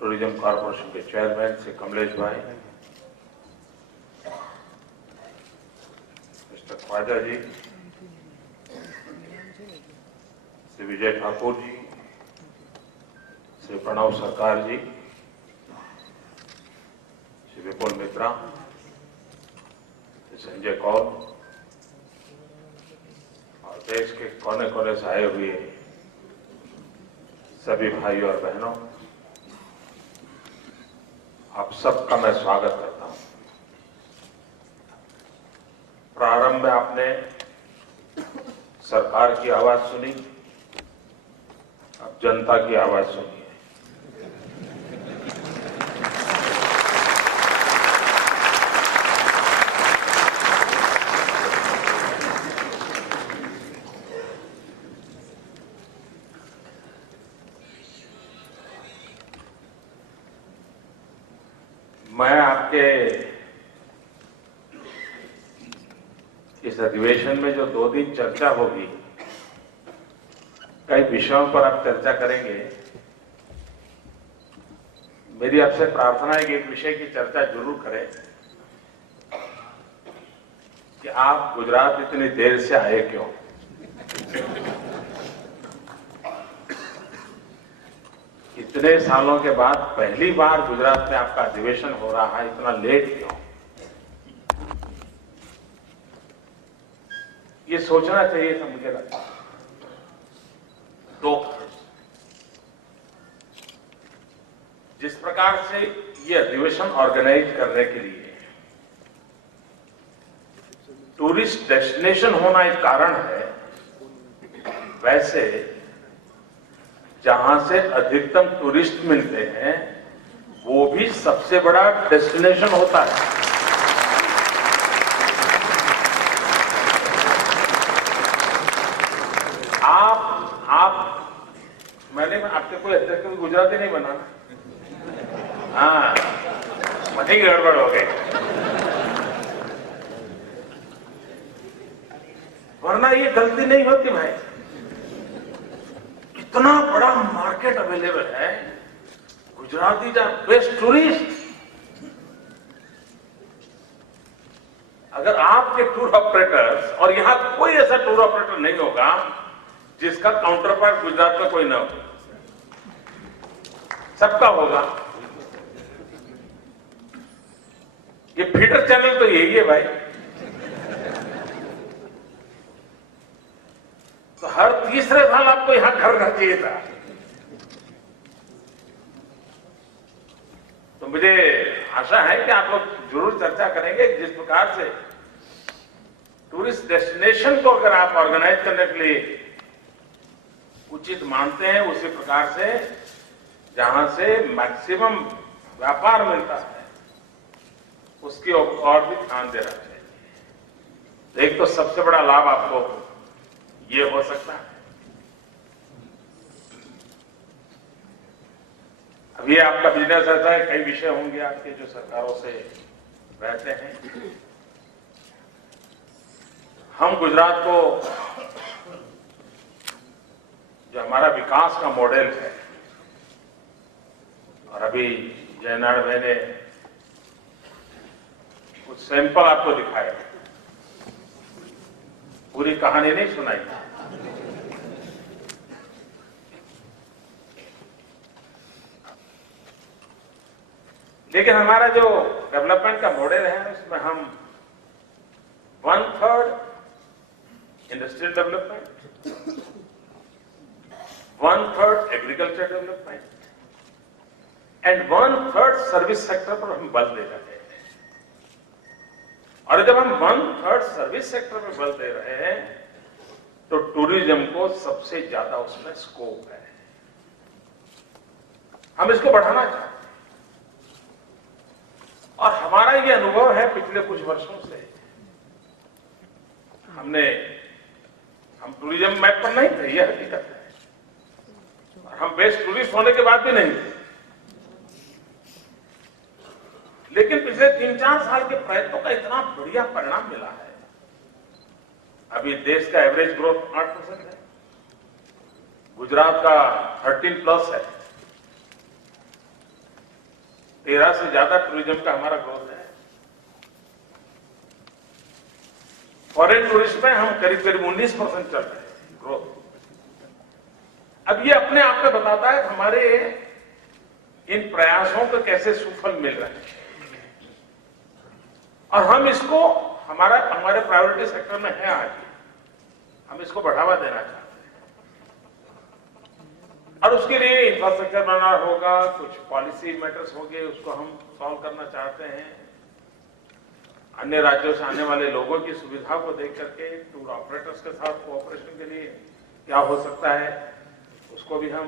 Tourism corporation के chairman Shri Kamlesh भाई, mister Khwaja जी, श्री विजय ठाकुर जी, श्री प्रणव सरकार जी, श्री विपुल मित्रा, श्री संजय कौल और देश के कोने कोने से आए हुए सभी भाइयों और बहनों, आप सबका मैं स्वागत करता हूं। प्रारंभ में आपने सरकार की आवाज सुनी, अब जनता की आवाज सुनिए। मैं आपके इस अधिवेशन में जो 2 दिन चर्चा होगी, कई विषयों पर आप चर्चा करेंगे। मेरी आपसे प्रार्थना है कि एक विषय की चर्चा जरूर करें कि आप गुजरात इतनी देर से आए क्यों। इतने सालों के बाद पहली बार गुजरात में आपका अधिवेशन हो रहा है, इतना लेट क्यों? ये सोचना चाहिए था, मुझे लगता है। तो जिस प्रकार से ये अधिवेशन ऑर्गेनाइज करने के लिए टूरिस्ट डेस्टिनेशन होना एक कारण है, वैसे जहां से अधिकतम टूरिस्ट मिलते हैं वो भी सबसे बड़ा डेस्टिनेशन होता है। आप मैंने आपके कोई अध्यक्ष भी गुजराती नहीं बना ना? हाँ, वही गड़बड़ हो गई, वरना ये गलती नहीं होती भाई। इतना बड़ा मार्केट अवेलेबल है, गुजराती का बेस्ट टूरिस्ट। अगर आपके टूर ऑपरेटर्स, और यहां कोई ऐसा टूर ऑपरेटर नहीं होगा जिसका काउंटर पार्ट गुजरात में कोई ना हो, सबका होगा। ये फीडर चैनल तो यही है भाई। तो हर तीसरे साल आपको यहां घर रहना चाहिए था। तो मुझे आशा है कि आप लोग जरूर चर्चा करेंगे जिस प्रकार से टूरिस्ट डेस्टिनेशन को अगर आप ऑर्गेनाइज करने के लिए उचित मानते हैं, उसी प्रकार से जहां से मैक्सिमम व्यापार मिलता है उसकी और भी ध्यान देना चाहिए। एक तो सबसे बड़ा लाभ आपको ये हो सकता है, अब ये आपका बिजनेस ऐसा है, कई विषय होंगे आपके जो सरकारों से रहते हैं। हम गुजरात को जो हमारा विकास का मॉडल है, और अभी जयनारायण भाई ने कुछ सैंपल आपको दिखाए, पूरी कहानी नहीं सुनाई। लेकिन हमारा जो डेवलपमेंट का मॉडल है उसमें हम 1/3 industrial development, 1/3 agriculture development and 1/3 service sector पर हम बल दे रहे हैं। और जब हम 1/3 सर्विस सेक्टर पर बल दे रहे हैं तो टूरिज्म को सबसे ज्यादा उसमें स्कोप है, हम इसको बढ़ाना चाहते हैं। और हमारा ये अनुभव है पिछले कुछ वर्षों से, हम टूरिज्म मैप पर नहीं थे, ये हकीकत है, और हम बेस्ट टूरिस्ट होने के बाद भी नहीं थे। लेकिन पिछले 3-4 साल के प्रयत्नों का इतना बढ़िया परिणाम मिला है। अभी देश का एवरेज ग्रोथ 8% है, गुजरात का 13+ है, 13 से ज्यादा टूरिज्म का हमारा ग्रोथ है। फॉरेन टूरिस्ट में हम करीब करीब 19% चल रहे हैं ग्रोथ। अब ये अपने आप में बताता है कि हमारे इन प्रयासों को कैसे सुफल मिल रहे हैं और हम इसको हमारे प्रायोरिटी सेक्टर में है आज, हम इसको बढ़ावा देना चाहते हैं और उसके लिए इंफ्रास्ट्रक्चर बनाना होगा, कुछ पॉलिसी मैटर्स होंगे, उसको हम सॉल्व करना चाहते हैं। अन्य राज्यों से आने वाले लोगों की सुविधा को देख करके टूर ऑपरेटर्स के साथ कोऑपरेशन के लिए क्या हो सकता है, उसको भी हम,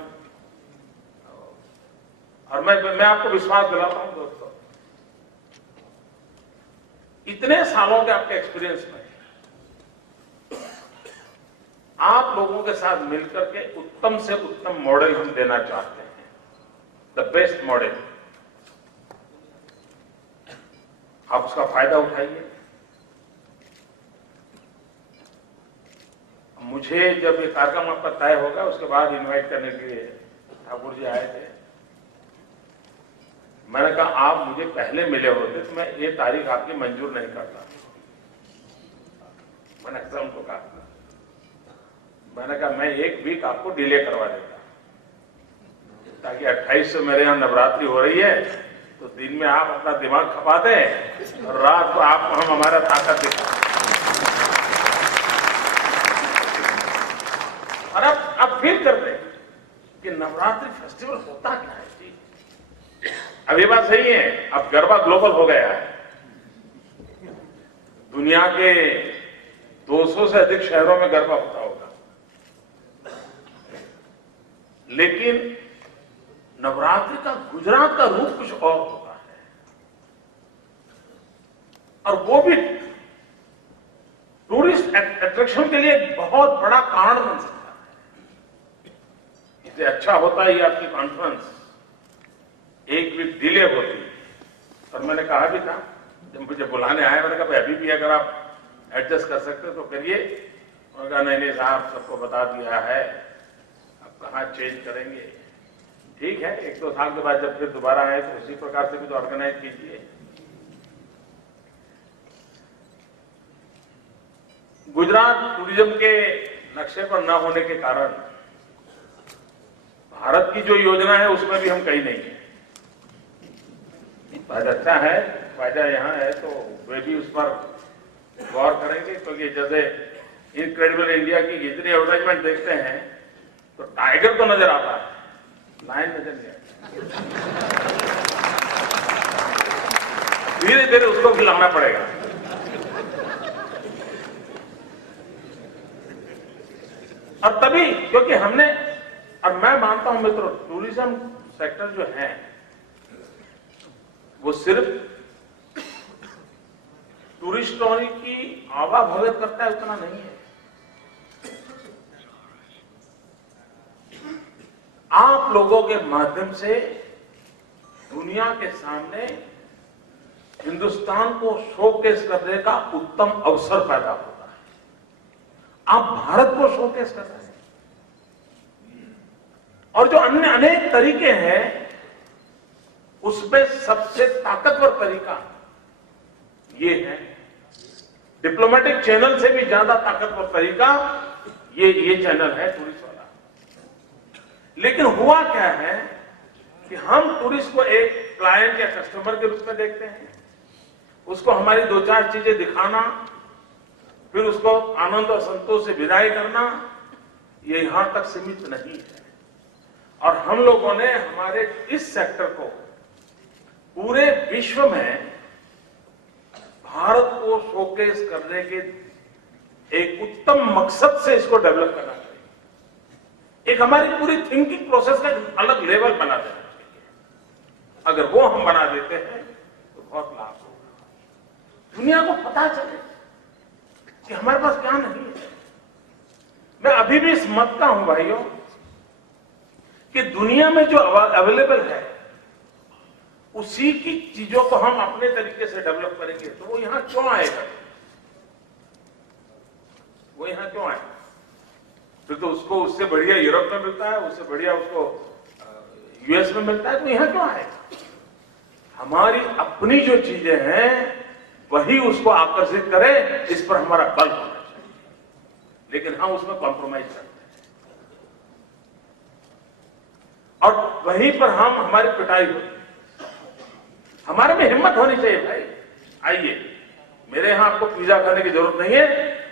और मैं आपको विश्वास दिलाता हूं दोस्तों, इतने सालों के आपके एक्सपीरियंस में आप लोगों के साथ मिलकर के उत्तम से उत्तम मॉडल हम देना चाहते हैं, द बेस्ट मॉडल। आप उसका फायदा उठाइए। मुझे जब ये कार्यक्रम आपका तय होगा उसके बाद इनवाइट करने के लिए ठाकुर जी आए थे, मैंने कहा आप मुझे पहले मिले होते तो मैं ये तारीख आपकी मंजूर नहीं करता। मैंने ऐसा उनको कहा, मैंने कहा मैं 1 वीक आपको डिले करवा देता ताकि 28 से मेरे यहां नवरात्रि हो रही है, तो दिन में आप अपना दिमाग खपा दें और रात को आपको हम हमारा ताकत दिखा। और अब फील करते हैं कि नवरात्रि फेस्टिवल होता क्या है जी। अब ये बात सही है, अब गरबा ग्लोबल हो गया है, दुनिया के 200 से अधिक शहरों में गरबा होता होगा, लेकिन नवरात्रि का गुजरात का रूप कुछ और होता है और वो भी टूरिस्ट अट्रैक्शन के लिए बहुत बड़ा कारण बन सकता है। इससे अच्छा होता है ये आपकी कॉन्फ्रेंस 1 वीक डिले होती, और मैंने कहा भी था जब मुझे बुलाने आए, मैंने कहा अभी भी अगर आप एडजस्ट कर सकते तो करिए। उन्होंने कहा नहीं साहब सबको बता दिया है, अब कहाँ चेंज करेंगे। ठीक है, 1-2 साल के बाद जब फिर दोबारा आए तो उसी प्रकार से भी तो ऑर्गेनाइज कीजिए। गुजरात टूरिज्म के नक्शे पर न होने के कारण भारत की जो योजना है उसमें भी हम कहीं नहीं है। फायदा अच्छा है, फायदा यहाँ है तो वे भी उस पर गौर करेंगे, क्योंकि जैसे इनक्रेडिबल इंडिया की जितनी एडवर्टाइजमेंट देखते हैं तो टाइगर तो नजर आता है, लाइन नजर नहीं आता। धीरे धीरे उसको भी लाना पड़ेगा। और तभी, क्योंकि हमने, और मैं मानता हूं मित्रों, टूरिज्म सेक्टर जो है वो सिर्फ टूरिस्टों की आवाभगत करता है उतना नहीं है। आप लोगों के माध्यम से दुनिया के सामने हिंदुस्तान को शोकेस करने का उत्तम अवसर पैदा होता है। आप भारत को शोकेस कर रहे हैं और जो अन्य अनेक तरीके हैं उसमें सबसे ताकतवर तरीका ये है, डिप्लोमेटिक चैनल से भी ज्यादा ताकतवर तरीका ये चैनल है टूरिस्ट वाला। लेकिन हुआ क्या है कि हम टूरिस्ट को एक क्लाइंट या कस्टमर के रूप में देखते हैं, उसको हमारी 2-4 चीजें दिखाना, फिर उसको आनंद और संतोष से विदाई करना, ये यहां तक सीमित नहीं है। और हम लोगों ने हमारे इस सेक्टर को पूरे विश्व में भारत को शोकेस करने के एक उत्तम मकसद से इसको डेवलप करना चाहिए। एक हमारी पूरी थिंकिंग प्रोसेस का अलग लेवल बना देना चाहिए। अगर वो हम बना देते हैं तो बहुत लाभ होगा, दुनिया को पता चले कि हमारे पास क्या नहीं है। मैं अभी भी इस मत का हूं भाइयों कि दुनिया में जो अवेलेबल है उसी की चीजों को हम अपने तरीके से डेवलप करेंगे तो वो यहां क्यों आएगा, वो यहां क्यों आएगा? फिर तो उसको उससे बढ़िया यूरोप में मिलता है, उससे बढ़िया उसको यूएस में मिलता है, तो यहां क्यों आएगा? हमारी अपनी जो चीजें हैं वही उसको आकर्षित करे, इस पर हमारा बल होना चाहिए, लेकिन हम उसमें कॉम्प्रोमाइज करते हैं और वहीं पर हम हमारी पिटाई होती है। हमारे में हिम्मत होनी चाहिए भाई, आइए मेरे यहां आपको पिज्जा खाने की जरूरत नहीं है,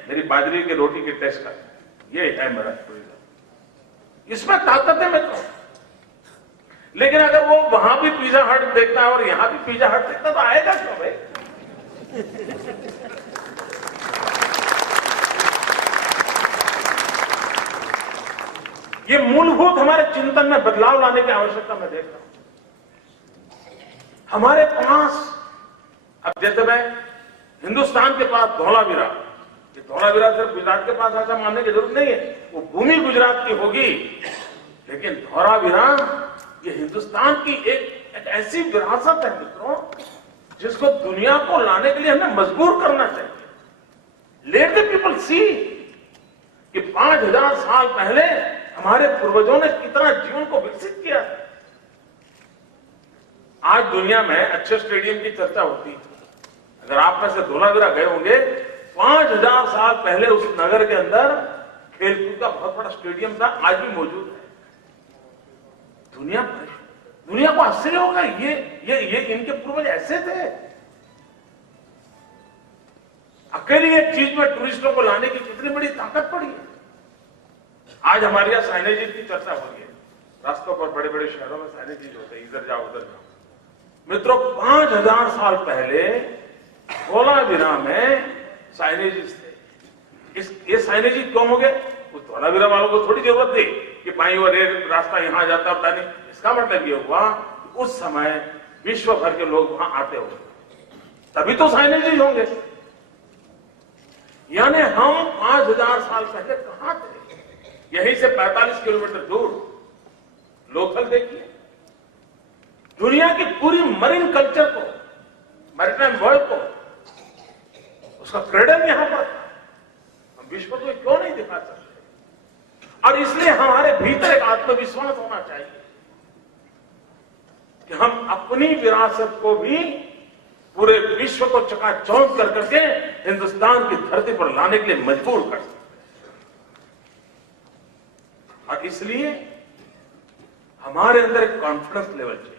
मेरी बाजरे की रोटी की टेस्ट कर, ये है मेरा पिज्जा, इसमें ताकत है मित्रों। लेकिन अगर वो वहां भी पिज्जा हट देखता है और यहां भी पिज्जा हट देखता है तो आएगा क्यों भाई? ये मूलभूत हमारे चिंतन में बदलाव लाने की आवश्यकता मैं देख रहा हूं। हमारे पास अब जैसे मैं हिंदुस्तान के पास धौलावीरा, ये धौलावीरा सिर्फ गुजरात के पास ऐसा मानने की जरूरत नहीं है, वो भूमि गुजरात की होगी, लेकिन धौलावीरा ये हिंदुस्तान की एक ऐसी विरासत है मित्रों, जिसको दुनिया को लाने के लिए हमें मजबूर करना चाहिए। लेट द पीपल सी कि 5000 साल पहले हमारे पूर्वजों ने कितना जीवन को विकसित किया। आज दुनिया में अच्छे स्टेडियम की चर्चा होती है, अगर आप में से धौलावीरा गए होंगे, 5000 साल पहले उस नगर के अंदर खेलकूद का बहुत बड़ा स्टेडियम था, आज भी मौजूद है। दुनिया को आश्चर्य होगा, ये इनके पूर्वज ऐसे थे। अकेली एक चीज में टूरिस्टों को लाने की कितनी बड़ी ताकत पड़ी है। आज हमारे यहाँ साइनेजेस की चर्चा हो रही है, रास्तों पर बड़े बड़े शहरों में साइनेजेस होते हैं, इधर जाओ उधर जाओ। मित्रों 5000 साल पहले धौलावीरा में साइनेजेस थे। ये साइनेजेस क्यों हो गए? उस धौलावीरा वालों को थोड़ी जरूरत थी कि भाई और रास्ता यहां जाता होता नहीं। इसका मतलब ये हुआ उस समय विश्व भर के लोग वहां आते होंगे, तभी तो साइनेजेस होंगे। यानी हम 5000 साल पहले कहां थे? यहीं से 45 किलोमीटर दूर लोथल देखिए। दुनिया की पूरी मरीन कल्चर को, मैरीटाइम वर्ल्ड को, उसका क्रेडल यहां पर था। हम विश्व को क्यों नहीं दिखा सकते? और इसलिए हमारे भीतर एक आत्मविश्वास होना चाहिए कि हम अपनी विरासत को भी पूरे विश्व को चकाचौंध कर करके हिंदुस्तान की धरती पर लाने के लिए मजबूर कर सकते। और इसलिए हमारे अंदर एक कॉन्फिडेंस लेवल चाहिए।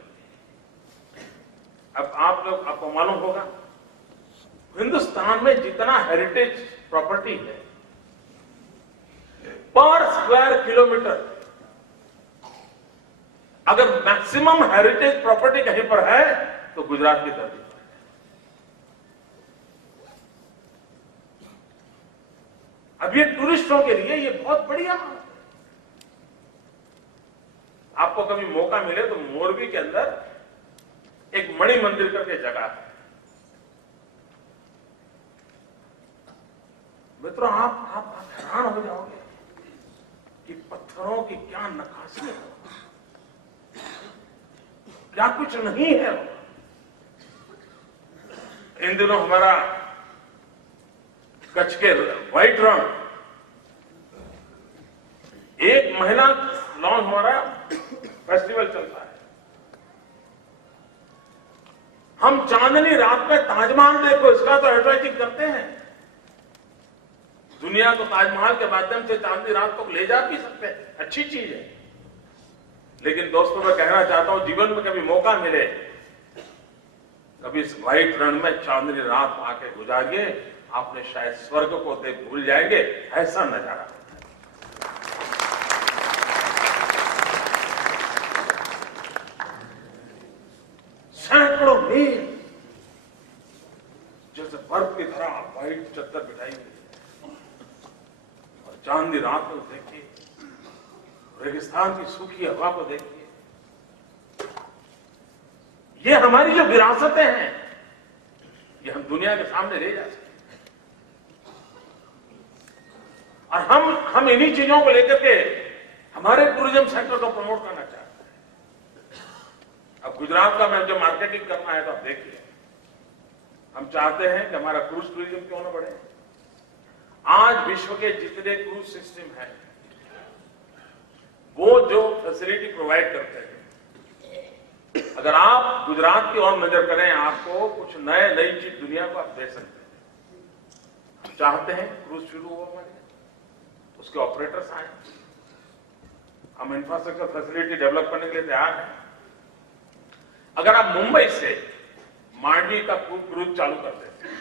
अब आपको मालूम होगा, हिंदुस्तान में जितना हेरिटेज प्रॉपर्टी है पर स्क्वायर किलोमीटर, अगर मैक्सिमम हेरिटेज प्रॉपर्टी कहीं पर है तो गुजरात की धरती पर। अब ये टूरिस्टों के लिए ये बहुत बढ़िया है। आपको कभी मौका मिले तो मोरबी के अंदर एक मणि मंदिर करके जगह है। मित्रों आप हैरान हो जाओगे कि पत्थरों की क्या नक्काशी है, क्या कुछ नहीं है। इन दिनों हमारा कच्छ के व्हाइट रण, एक महीना लॉन्ग हमारा फेस्टिवल चलता है। हम चांदनी रात में ताजमहल देखो, इसका तो एडवर्टाइजिंग करते हैं। दुनिया को ताजमहल के माध्यम से चांदनी रात को ले जा भी सकते हैं, अच्छी चीज है। लेकिन दोस्तों मैं कहना चाहता हूं, जीवन में कभी मौका मिले, कभी इस व्हाइट रण में चांदनी रात आके गुजारिए, आपने शायद स्वर्ग को देख भूल जाएंगे, ऐसा नजारा। सैकड़ों मील जैसे बर्फ की तरह व्हाइट चद्दर बिछाई हुई और चांदनी रात को देखिए, रेगिस्तान की सूखी हवा को देखिए। ये हमारी जो विरासतें हैं, ये हम दुनिया के सामने ले जा सकते हैं। और हम इन्हीं चीजों को लेकर के हमारे टूरिज्म सेक्टर को प्रमोट करना चाहते हैं। अब गुजरात का मैं जो मार्केटिंग करना है तो आप देखिए, हम चाहते हैं कि हमारा क्रूज टूरिज्म क्यों ना बढ़े। आज विश्व के जितने क्रूज सिस्टम है, वो जो फैसिलिटी प्रोवाइड करते हैं, अगर आप गुजरात की ओर नजर करें, आपको कुछ नई चीज दुनिया को आप दे सकते हैं। हम चाहते हैं क्रूज शुरू हो हमारे, उसके ऑपरेटर्स आए, हम इंफ्रास्ट्रक्चर फैसिलिटी डेवलप करने के लिए तैयार हैं। अगर आप मुंबई से मांडवी का क्रूज चालू कर देते हैं,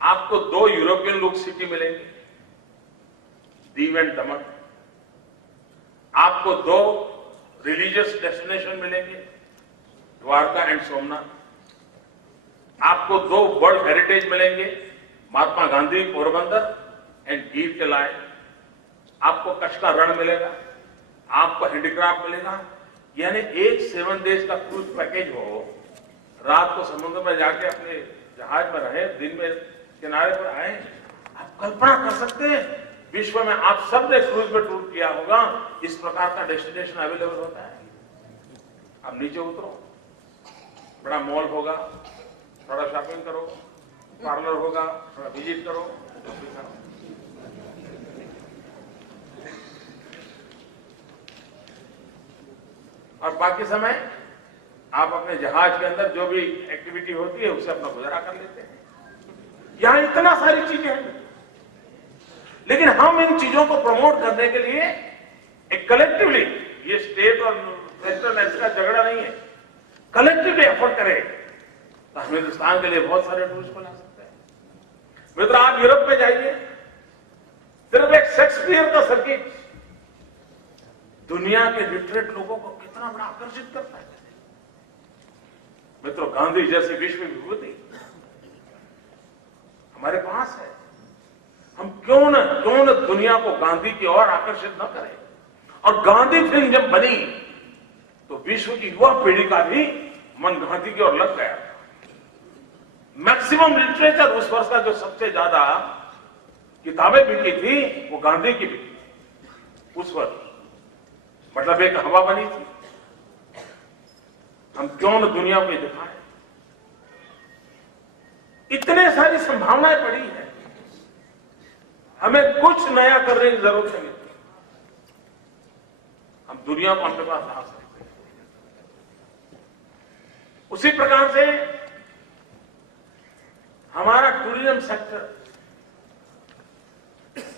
आपको 2 यूरोपियन लुक सिटी मिलेंगे, दीव एंड दमन। आपको 2 रिलीजियस डेस्टिनेशन मिलेंगे, द्वारका एंड सोमनाथ। आपको 2 वर्ल्ड हेरिटेज मिलेंगे, महात्मा गांधी पोरबंदर एंड गिर के लाए। आपको कच्छ का रण मिलेगा, आपको हैंडीक्राफ्ट मिलेगा। यानी एक 7 डेज का क्रूज पैकेज हो, रात को समुद्र में जाके अपने जहाज में रहे, दिन में किनारे पर आए। आप कल्पना कर सकते हैं, विश्व में आप सब ने क्रूज में टूर किया होगा, इस प्रकार का डेस्टिनेशन अवेलेबल होता है। आप नीचे उतरो, बड़ा मॉल होगा, थोड़ा शॉपिंग करो, पार्लर होगा, थोड़ा विजिट करो, और बाकी समय आप अपने जहाज के अंदर जो भी एक्टिविटी होती है उससे अपना गुजारा कर लेते हैं। यहां इतना सारी चीजें हैं, लेकिन हम इन चीजों को प्रमोट करने के लिए एक कलेक्टिवली, ये स्टेट और सेंट्रल का झगड़ा नहीं है, कलेक्टिवली एफर्ट करें तो हम हिंदुस्तान के लिए बहुत सारे टूरिस्ट बना सकते हैं। मित्र, आप यूरोप में जाइए, सिर्फ एक शेक्सपियर का सर्किट दुनिया के लिटरेट लोगों को कितना बड़ा आकर्षित करता है। मित्रों, गांधी जैसी विश्व विभूति हमारे पास है। हम क्यों न दुनिया को गांधी की ओर आकर्षित न करें। और गांधी फिल्म जब बनी तो विश्व की युवा पीढ़ी का भी मन गांधी की ओर लग गया। मैक्सिमम लिटरेचर उस वर्ष का जो सबसे ज्यादा किताबें बिकी थी वो गांधी की बिकी उस वर्ष। मतलब एक हवा बनी थी। हम क्यों न दुनिया को दिखाएं। इतने सारी संभावनाएं पड़ी है, हमें कुछ नया करने की जरूरत नहीं। हम दुनिया को अपने पास ला सकते हैं। उसी प्रकार से हमारा टूरिज्म सेक्टर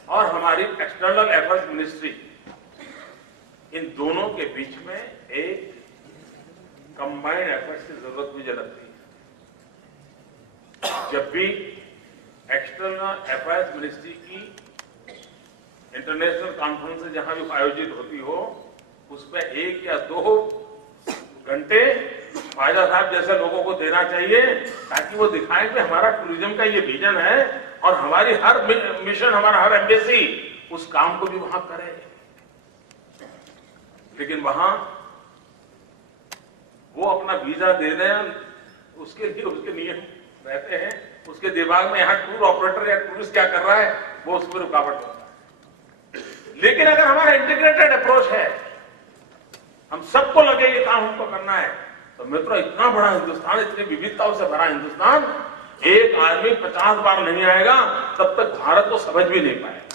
और हमारी एक्सटर्नल अफेयर्स मिनिस्ट्री, इन दोनों के बीच में एक कंबाइंड एफर्ट्स की जरूरत मुझे लगती है। जब भी एक्सटर्नल अफेयर्स मिनिस्ट्री की इंटरनेशनल कॉन्फ्रेंस जहां भी आयोजित होती हो, उसमें 1 या 2 घंटे फायदा साहब जैसे लोगों को देना चाहिए, ताकि वो दिखाएं कि हमारा टूरिज्म का ये विजन है और हमारी हर मिशन, हमारा हर एम्बेसी उस काम को भी वहां करे। लेकिन वहां वो अपना वीजा दे दें, उसके लिए उसके नियम रहते हैं, उसके दिमाग में यहां टूर ऑपरेटर या टूरिस्ट क्या कर रहा है वो उसमें रुकावट होता है। लेकिन अगर हमारा इंटीग्रेटेड अप्रोच है, हम सबको लगे ये काम हमको करना है, तो मित्रों इतना बड़ा हिंदुस्तान, इतनी विविधताओं से भरा हिंदुस्तान, एक आदमी 50 बार नहीं आएगा तब तक भारत को समझ भी नहीं पाएगा।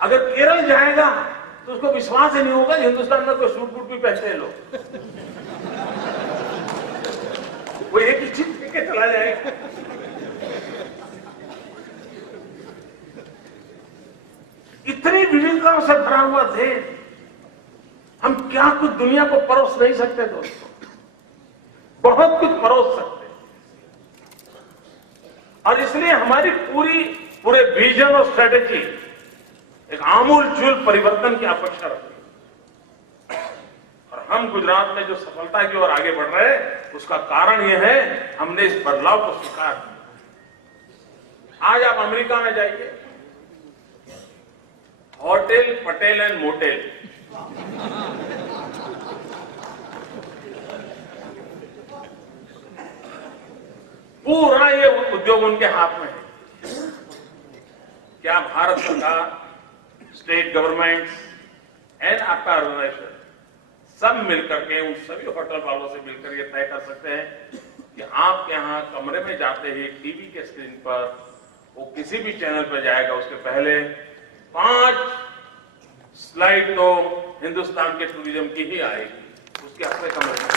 अगर केरल जाएगा तो उसको विश्वास ही नहीं होगा हिंदुस्तान में कोई सूट बूट भी पहनते हैं लोग। वो एक ही चीज लेके चला जाएगा। इतनी विविधताओं से भरा हुआ देश, हम क्या कुछ दुनिया को परोस नहीं सकते दोस्तों? बहुत कुछ परोस सकते हैं। और इसलिए हमारी पूरे विजन और स्ट्रेटेजी एक आमूल-चूल परिवर्तन की अपेक्षा रखती है। और हम गुजरात में जो सफलता की ओर आगे बढ़ रहे हैं, उसका कारण यह है हमने इस बदलाव को स्वीकार किया। आज आप अमेरिका में जाइए, होटल, पटेल एंड मोटेल, पूरा ये उद्योग उनके हाथ में है। क्या भारत सरकार, स्टेट गवर्नमेंट एंड आपका ऑर्गेनाइजेशन सब मिलकर के उन सभी होटल वालों से मिलकर ये तय कर सकते हैं कि आपके यहां कमरे में जाते ही टीवी के स्क्रीन पर वो किसी भी चैनल पर जाएगा उसके पहले 5 स्लाइड तो हिंदुस्तान के टूरिज्म की ही आएगी, उसके अपने कमरे में।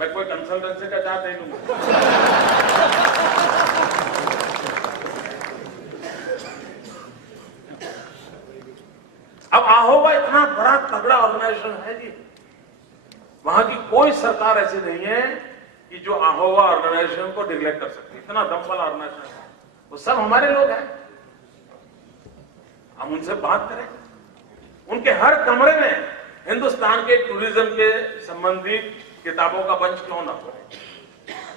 मैं कोई कंसल्टेंसी का चार्ज नहीं लूंगा। अब आहोवा इतना बड़ा तगड़ा ऑर्गेनाइजेशन है जी, वहां की कोई सरकार ऐसी नहीं है कि जो आहोवा ऑर्गेनाइजेशन को निग्लेक्ट कर सकती, इतना दम वाला ऑर्गेनाइजेशन है। वो सब हमारे लोग हैं, हम उनसे बात करें। उनके हर कमरे में हिंदुस्तान के टूरिज्म के संबंधित किताबों का बंच क्यों ना हो।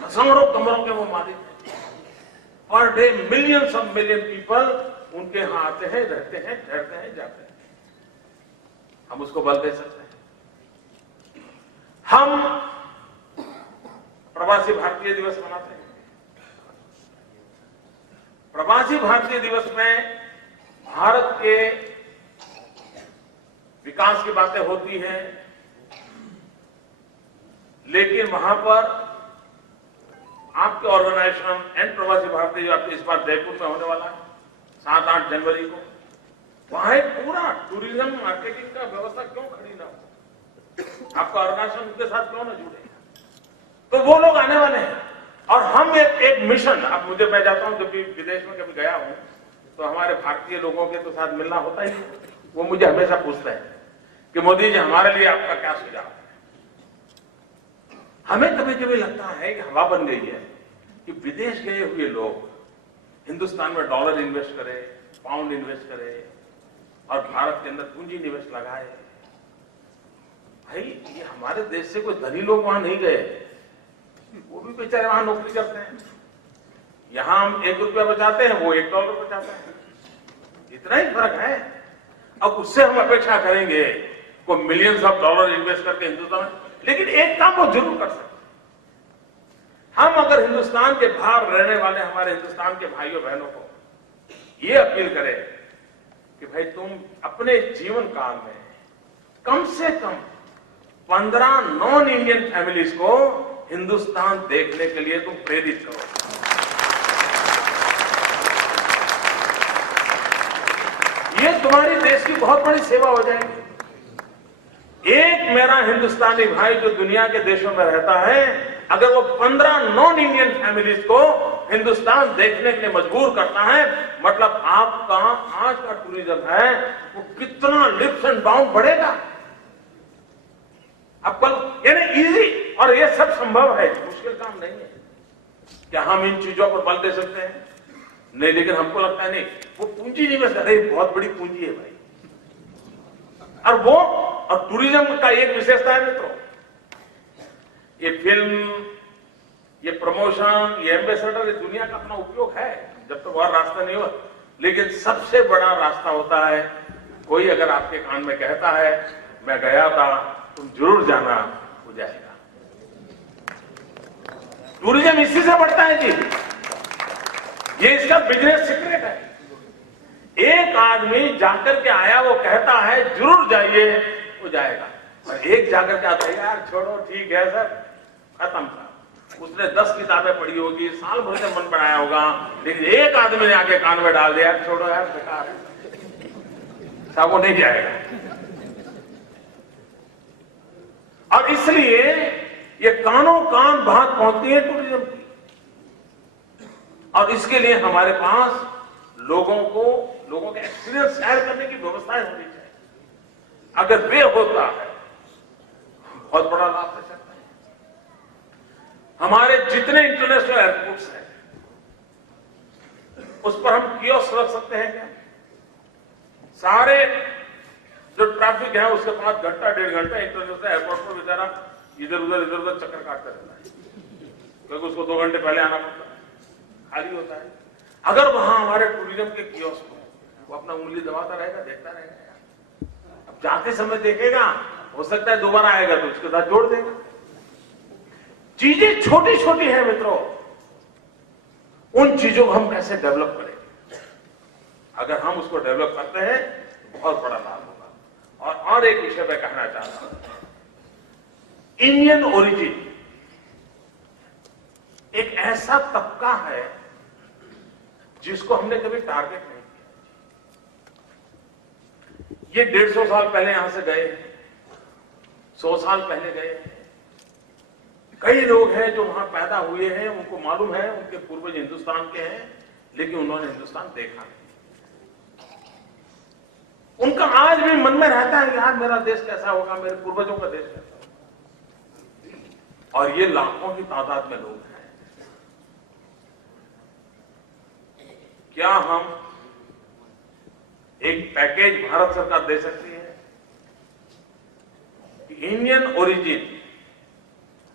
हजारों कमरों के वो मालिक हैं। Per day millions of million people उनके यहां आते हैं, रहते हैं, ठहरते हैं, जाते हैं। हम उसको बल दे सकते हैं। हम प्रवासी भारतीय दिवस मनाते हैं। प्रवासी भारतीय दिवस में भारत के विकास की बातें होती हैं, लेकिन वहां पर आपके ऑर्गेनाइजेशन एंड प्रवासी भारतीय जो आपके इस बार जयपुर में होने वाला है 7-8 जनवरी को, वहां एक पूरा टूरिज्म मार्केटिंग का व्यवस्था क्यों खड़ी ना हो? आपका ऑर्गेनाइजेशन उनके साथ क्यों ना जुड़े? तो वो लोग आने वाले हैं और हम एक मिशन, अब मुझे मैं जाता हूं, जब भी विदेश में कभी गया हूं तो हमारे भारतीय लोगों के तो साथ मिलना होता ही है। वो मुझे हमेशा पूछते हैं कि मोदी जी हमारे लिए आपका क्या सुझाव है। हमें कभी कभी लगता है कि हवा बन गई है कि विदेश गए हुए लोग हिंदुस्तान में डॉलर इन्वेस्ट करें, पाउंड इन्वेस्ट करें और भारत के अंदर पूंजी निवेश लगाए। भाई ये हमारे देश से कोई धनी लोग वहां नहीं गए, वो भी बेचारे वहां नौकरी करते हैं। यहां हम ₹1 बचाते हैं, वो $1 बचाते हैं, इतना ही फर्क है। अब उससे हम अपेक्षा करेंगे को मिलियंस ऑफ डॉलर इन्वेस्ट करके हिंदुस्तान में, लेकिन एक काम वो जरूर कर सकते। हम अगर हिंदुस्तान के बाहर रहने वाले हमारे हिंदुस्तान के भाइयों बहनों को ये अपील करें कि भाई तुम अपने जीवन काल में कम से कम 15 नॉन इंडियन फैमिलीज को हिंदुस्तान देखने के लिए तुम प्रेरित करो। ये तुम्हारी देश की बहुत बड़ी सेवा हो जाएगी। एक मेरा हिंदुस्तानी भाई जो दुनिया के देशों में रहता है, अगर वो 15 नॉन इंडियन फैमिलीज को हिंदुस्तान देखने के लिए मजबूर करता है, मतलब आपका आज का टूरिज्म है वो कितना लिप्स एंड बाउंड बढ़ेगा। अब कल यानी इजी, और ये सब संभव है, मुश्किल काम नहीं है। क्या हम इन चीजों पर बल दे सकते हैं? नहीं, लेकिन हमको लगता है नहीं, वो पूंजी निवेश कर रही, बहुत बड़ी पूंजी है भाई। और वो और टूरिज्म का एक विशेषता है मित्रों, ये फिल्म, ये प्रमोशन, ये एम्बेसडर, ये दुनिया का अपना उपयोग है जब तक और रास्ता नहीं हो। लेकिन सबसे बड़ा रास्ता होता है, कोई अगर आपके कान में कहता है मैं गया था, तुम जरूर जाना, हो जाएगा। टूरिज्म इसी से बढ़ता है जी, ये इसका बिजनेस सीक्रेट है। एक आदमी जाकर के आया, वो कहता है जरूर जाइए, हो जाएगा। और एक जाकर के आता है यार छोड़ो, ठीक है सर, खत्म था। उसने 10 किताबें पढ़ी होगी, साल भर से मन बनाया होगा, लेकिन एक आदमी ने आके कान में डाल दिया छोड़ो यार बेकार है, साहब वो नहीं जाएगा। और इसलिए ये कानों कान बात पहुंचती है टूरिज्म की, और इसके लिए हमारे पास लोगों के एक्सपीरियंस शेयर करने की व्यवस्थाएं होनी चाहिए। अगर वे होता है बहुत बड़ा लाभ ले सकता है। हमारे जितने इंटरनेशनल एयरपोर्ट्स हैं उस पर हम कियोस्क रख सकते हैं क्या? सारे जो ट्रैफिक है उसके पास घंटा 1.5 घंटा इंटरनेशनल एयरपोर्ट पर बेचारा इधर उधर चक्कर काटता रहता है, क्योंकि उसको 2 घंटे पहले आना पड़ता है, खाली होता है। अगर वहां हमारे टूरिज्म के कियोस्क हो, वो अपना उंगली दबाता रहेगा, देखता रहेगा। अब जाते समय देखेगा, हो सकता है दोबारा आएगा तो उसके साथ जोड़ देगा। चीजें छोटी छोटी है मित्रों, उन चीजों को हम कैसे डेवलप करें? अगर हम उसको डेवलप करते हैं तो बहुत बड़ा लाभ होगा। और एक विषय मैं कहना चाहता हूं, इंडियन ओरिजिन एक ऐसा तबका है जिसको हमने कभी टारगेट नहीं किया। ये 150 साल पहले यहां से गए, 100 साल पहले गए। कई लोग हैं जो वहां पैदा हुए हैं, उनको मालूम है उनके पूर्वज हिंदुस्तान के हैं, लेकिन उन्होंने हिंदुस्तान देखा नहीं। उनका आज भी मन में रहता है कि यार मेरा देश कैसा होगा, मेरे पूर्वजों का देश कैसा होगा। और ये लाखों की तादाद में लोग हैं। क्या हम एक पैकेज भारत सरकार दे सकती है कि इंडियन ओरिजिन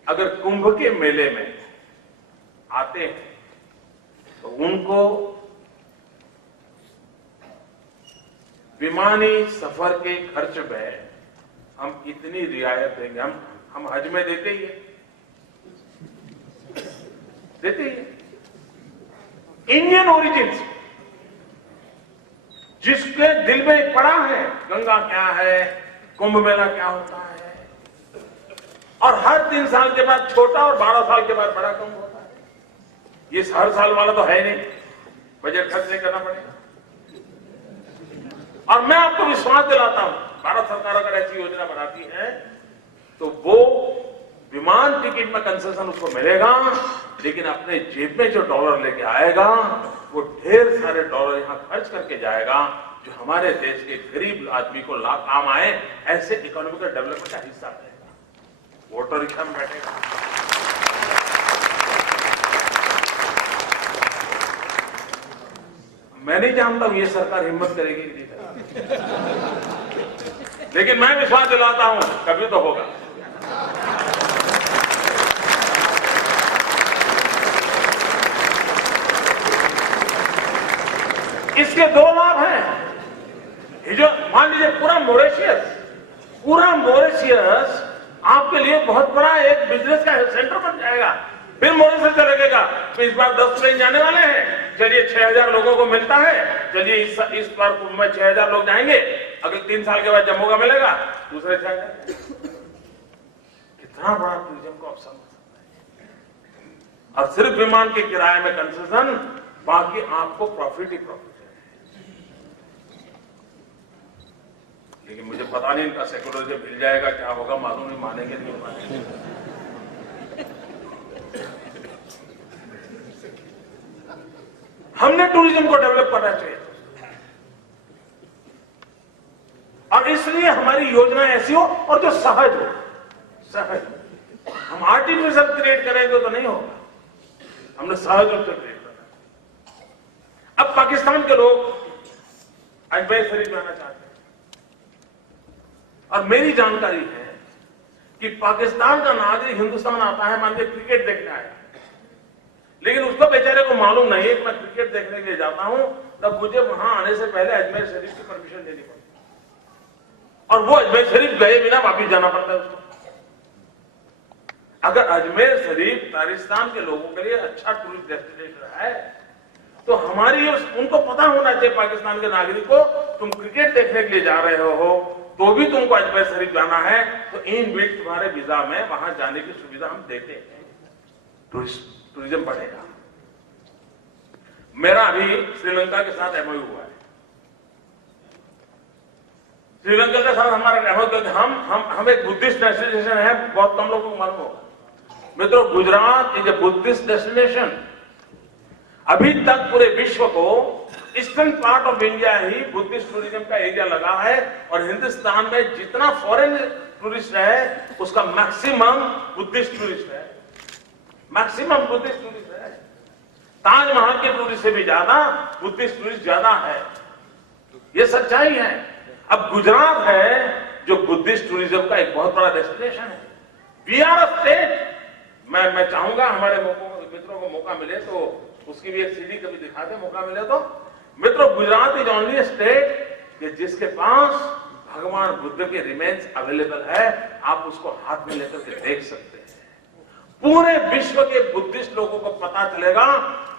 अगर कुंभ के मेले में आते हैं तो उनको विमानी सफर के खर्च में हम इतनी रियायत देंगे। हम हज में देते ही है, देते ही है। इंडियन ओरिजिन जिसके दिल में पड़ा है गंगा क्या है, कुंभ मेला क्या होता है, और हर 3 साल के बाद छोटा और 12 साल के बाद बड़ा कुंभ होता है। ये हर साल वाला तो है नहीं, बजट खर्च नहीं करना पड़ेगा। और मैं आपको विश्वास दिलाता हूं, भारत सरकार अगर ऐसी योजना बनाती है तो वो विमान टिकट में कंसेशन उसको मिलेगा, लेकिन अपने जेब में जो डॉलर लेके आएगा वो ढेर सारे डॉलर यहां खर्च करके जाएगा, जो हमारे देश के गरीब आदमी को काम आए, ऐसे इकोनॉमिकल डेवलपमेंट का हिस्सा रहेगा। वो ऑटो रिक्शा में बैठेगा। मैं नहीं जानता हूं ये सरकार हिम्मत करेगी कि नहीं करेगी, लेकिन मैं विश्वास दिलाता हूं कभी तो होगा। इसके 2 लाभ हैं। ये जो मान लीजिए पूरा मॉरिशियस आपके लिए बहुत बड़ा एक बिजनेस का सेंटर बन जाएगा। फिर मॉरिशस से लगेगा तो इस बार 10 ट्रेन जाने वाले हैं, चलिए 6000 लोगों को मिलता है, चलिए इस बार कुंभ में 6000 लोग जाएंगे, अगले 3 साल के बाद जम्मू का मिलेगा, दूसरे 6000। कितना बड़ा टूरिज्म को ऑप्शन हो सकता है। और सिर्फ विमान के किराए में कंसेशन, बाकी आपको प्रॉफिट ही प्रॉफिट है। लेकिन मुझे पता नहीं इनका सेक्युलरिज्म मिल जाएगा, क्या होगा मालूम नहीं, मानेंगे नहीं मानेंगे। हमने टूरिज्म को डेवलप करना चाहिए, और इसलिए हमारी योजना ऐसी हो और जो सहज हो। सहज हम आर्टिफिशियल क्रिएट करेंगे तो नहीं होगा, हमने सहज रूप से क्रिएट करना। अब पाकिस्तान के लोग अजमेर शरीफ जाना चाहते हैं, और मेरी जानकारी है कि पाकिस्तान का नागरिक हिंदुस्तान आता है, मान लीजिए क्रिकेट देखने आया, लेकिन उसको बेचारे को मालूम नहीं है कि मैं क्रिकेट देखने के लिए जाता हूं, तब मुझे वहां आने से पहले अजमेर शरीफ की परमिशन लेनी पड़ती है, और वो अजमेर शरीफ गए बिना वापिस जाना पड़ता है उसको। अगर अजमेर शरीफ तारिस्तान के लोगों के लिए अच्छा टूरिस्ट डेस्टिनेशन है तो हमारी उनको पता होना चाहिए, पाकिस्तान के नागरिक को, तुम क्रिकेट देखने के लिए जा रहे हो तो भी तुमको अजमेर शरीफ जाना है, तो इन बिल्ट तुम्हारे वीजा में वहां जाने की सुविधा हम देते हैं, टूरिज्म बढ़ेगा। मेरा अभी श्रीलंका के साथ एमओयू हुआ है। श्रीलंका के साथ हमारा एमओयू, हम एक बुद्धिस्ट डेस्टिनेशन है, बहुत कम लोगों को मालूम होगा। मित्रों, Gujarat is a Buddhist destination. अभी तक पूरे विश्व को eastern part of India he Buddhist tourism का एरिया लगा है, और हिंदुस्तान में जितना फॉरेन टूरिस्ट है उसका मैक्सिमम बुद्धिस्ट टूरिस्ट है, मैक्सिमम बुद्धिस्ट टूरिस्ट है। ताजमहल के टूरिस्ट से भी ज्यादा बुद्धिस्ट टूरिस्ट ज्यादा है, ये सच्चाई है। अब गुजरात है जो बुद्धिस्ट टूरिज्म का एक बहुत बड़ा डेस्टिनेशन है। We are a state. मैं चाहूंगा हमारे मित्रों को मौका मिले तो उसकी भी एक सीडी कभी दिखा दे, मौका मिले तो। मित्रों, गुजरात इज ओनली स्टेट जिसके पास भगवान बुद्ध के रिमेन्स अवेलेबल है, आप उसको हाथ में लेकर के देख सकते हैं। पूरे विश्व के बुद्धिस्ट लोगों को पता चलेगा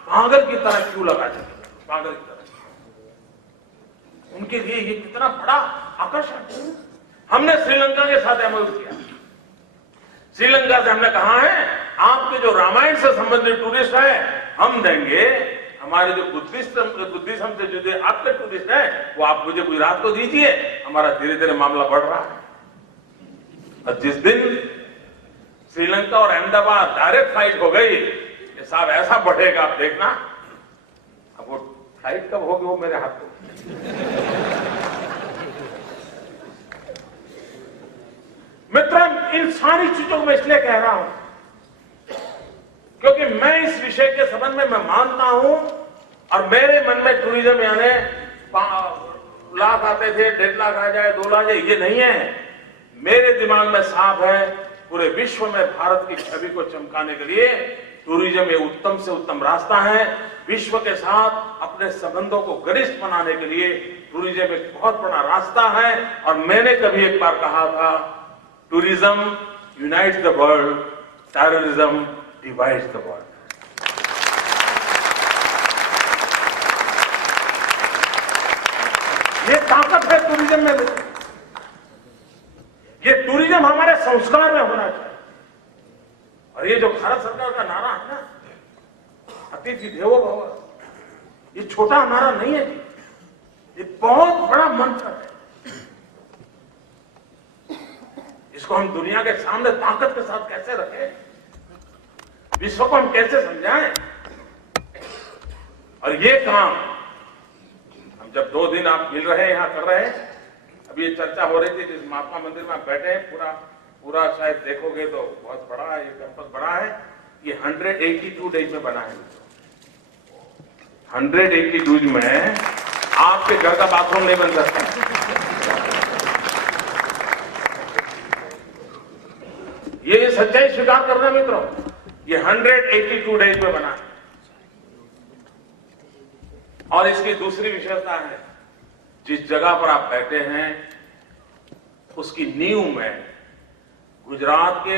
पागल की तरह क्यों लगा चलेगा, पागल की तरह। उनके लिए ये कितना बड़ा आकर्षण। हमने श्रीलंका के साथ एमओयू किया। श्रीलंका से हमने कहा है आपके जो रामायण से संबंधित टूरिस्ट है हम देंगे, हमारे जो बुद्धिज्म से जुड़े आपके टूरिस्ट हैं वो आप मुझे गुजरात को दीजिए। हमारा धीरे धीरे मामला बढ़ रहा है और जिस दिन श्रीलंका और अहमदाबाद डायरेक्ट फ्लाइट हो गई ये साहब ऐसा बढ़ेगा आप देखना। अब वो फ्लाइट कब होगी वो मेरे हाथ में। मित्रों, इन सारी चीजों को मैं इसलिए कह रहा हूं क्योंकि मैं इस विषय के संबंध में मैं मानता हूं और मेरे मन में टूरिज्म यानी लाख आते थे 1.5 लाख आ जाए 2 लाख ये नहीं है। मेरे दिमाग में साफ है पूरे विश्व में भारत की छवि को चमकाने के लिए टूरिज्म ये उत्तम से उत्तम रास्ता है। विश्व के साथ अपने संबंधों को घनिष्ठ बनाने के लिए टूरिज्म एक बहुत बड़ा रास्ता है। और मैंने कभी एक बार कहा था tourism unites the world, terrorism divides the world. ये ताकत है टूरिज्म में। ये टूरिज्म हमारे संस्कार में होना चाहिए। और ये जो भारत सरकार का नारा है ना, अतिथि देवो भव, ये छोटा नारा नहीं है जी, ये बहुत बड़ा मंत्र है। इसको हम दुनिया के सामने ताकत के साथ कैसे रखें, विश्व को हम कैसे समझाएं। और ये काम हम जब 2 दिन आप मिल रहे हैं यहां कर रहे हैं। अभी ये चर्चा हो रही थी जिस महात्मा मंदिर में आप बैठे हैं पूरा शायद देखोगे तो बहुत बड़ा है, ये कैंपस बड़ा है। ये 182 डेज में बना है। 182 में आपके घर का बाथरूम नहीं बन सकता। ये सच्चाई स्वीकार करना मित्रों, ये 182 डेज में बना है। और इसकी दूसरी विशेषता है जिस जगह पर आप बैठे हैं उसकी नींव में गुजरात के